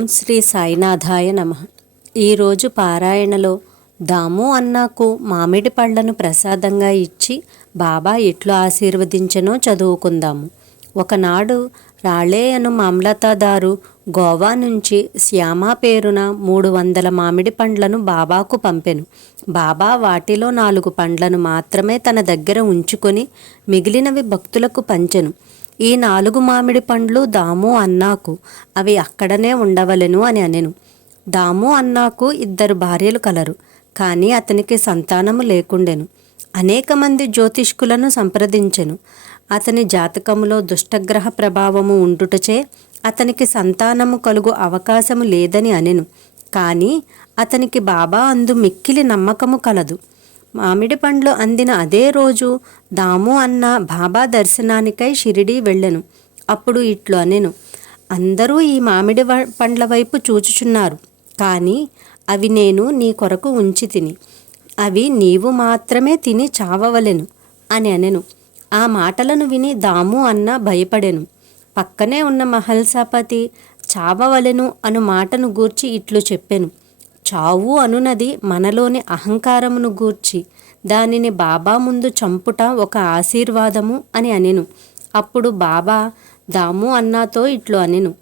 ఓం శ్రీ సాయినాథాయ నమ. ఈరోజు పారాయణలో దాము అన్నాకు మామిడి పళ్ళను ప్రసాదంగా ఇచ్చి బాబా ఎట్లు ఆశీర్వదించనో చదువుకుందాము. ఒకనాడు రాళే అను మామలతాదారు గోవా నుంచి శ్యామ పేరున మూడు వందల మామిడి పండ్లను బాబాకు పంపెను. బాబా వాటిలో నాలుగు పండ్లను మాత్రమే తన దగ్గర ఉంచుకొని మిగిలినవి భక్తులకు పంచెను. ఈ నాలుగు మామిడి పండ్లు దాము అన్నాకు. అవి అక్కడనే ఉండవలెను అని అనెను. దాము అన్నాకు ఇద్దరు భార్యలు కలరు. కానీ అతనికి సంతానము లేకుండెను. అనేక మంది జ్యోతిష్కులను సంప్రదించెను. అతని జాతకములో దుష్టగ్రహ ప్రభావము ఉండుటచే అతనికి సంతానము కలుగు అవకాశము లేదని అనెను. కానీ అతనికి బాబా అందు మిక్కిలి నమ్మకము కలదు. మామిడి పండ్లు అందిన అదే రోజు దాము అన్న బాబా దర్శనానికై షిరిడి వెళ్ళను. అప్పుడు ఇట్లు అనెను. అందరూ ఈ మామిడి పండ్ల వైపు చూచుచున్నారు. కానీ అవి నేను నీ కొరకు ఉంచి తిని అవి నీవు మాత్రమే తిని చావవలెను అని అనెను. ఆ మాటలను విని దాము అన్న భయపడెను. పక్కనే ఉన్న మహల్సాపతి చావవలెను అను మాటను గూర్చి ఇట్లు చెప్పెను. చావు అనునది మనలోని అహంకారమును గూర్చి దానిని బాబా ముందు చంపుట ఒక ఆశీర్వాదము అని అనెను. అప్పుడు బాబా దాము అన్నాతో ఇట్లు అనెను.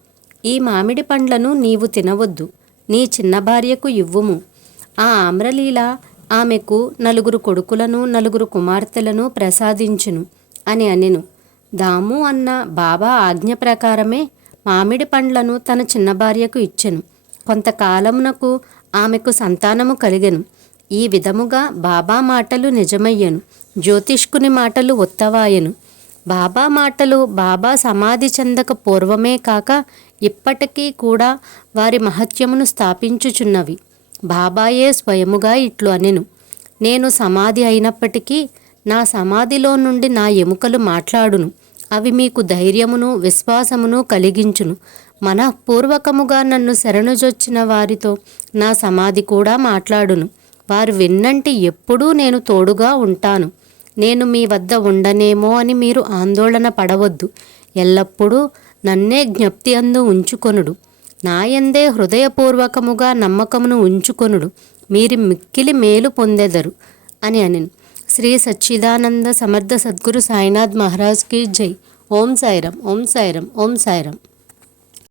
ఈ మామిడి పండ్లను నీవు తినవద్దు. నీ చిన్న భార్యకు ఇవ్వుము. ఆ ఆమ్రలీల ఆమెకు నలుగురు కొడుకులను నలుగురు కుమార్తెలను ప్రసాదించును అని అనెను. దాము అన్న బాబా ఆజ్ఞ ప్రకారమే మామిడి పండ్లను తన చిన్న భార్యకు ఇచ్చెను. కొంతకాలమునకు ఆమెకు సంతానము కలిగెను. ఈ విధముగా బాబా మాటలు నిజమయ్యను. జ్యోతిష్కుని మాటలు ఒత్తవాయను. బాబా మాటలు బాబా సమాధి చెందక పూర్వమే కాక ఇప్పటికీ కూడా వారి మహత్యమును స్థాపించుచున్నవి. బాబాయే స్వయముగా ఇట్లు అనెను. నేను సమాధి అయినప్పటికీ నా సమాధిలో నుండి నా ఎముకలు మాట్లాడును. అవి మీకు ధైర్యమును విశ్వాసమును కలిగించును. మనఃపూర్వకముగా నన్ను శరణుజొచ్చిన వారితో నా సమాధి కూడా మాట్లాడును. వారు విన్నంటి ఎప్పుడూ నేను తోడుగా ఉంటాను. నేను మీ వద్ద ఉండనేమో అని మీరు ఆందోళన పడవద్దు. ఎల్లప్పుడూ నన్నే జ్ఞప్తి అందు ఉంచుకొనుడు. నాయందే హృదయపూర్వకముగా నమ్మకమును ఉంచుకొనుడు. మీరు మిక్కిలి మేలు పొందెదరు అని అనిను. శ్రీ సచ్చిదానంద సమర్థ సద్గురు సాయినాథ్ మహారాజ్కి జై. ఓం సాయిరం ఓం సాయిరం ఓం సాయిరం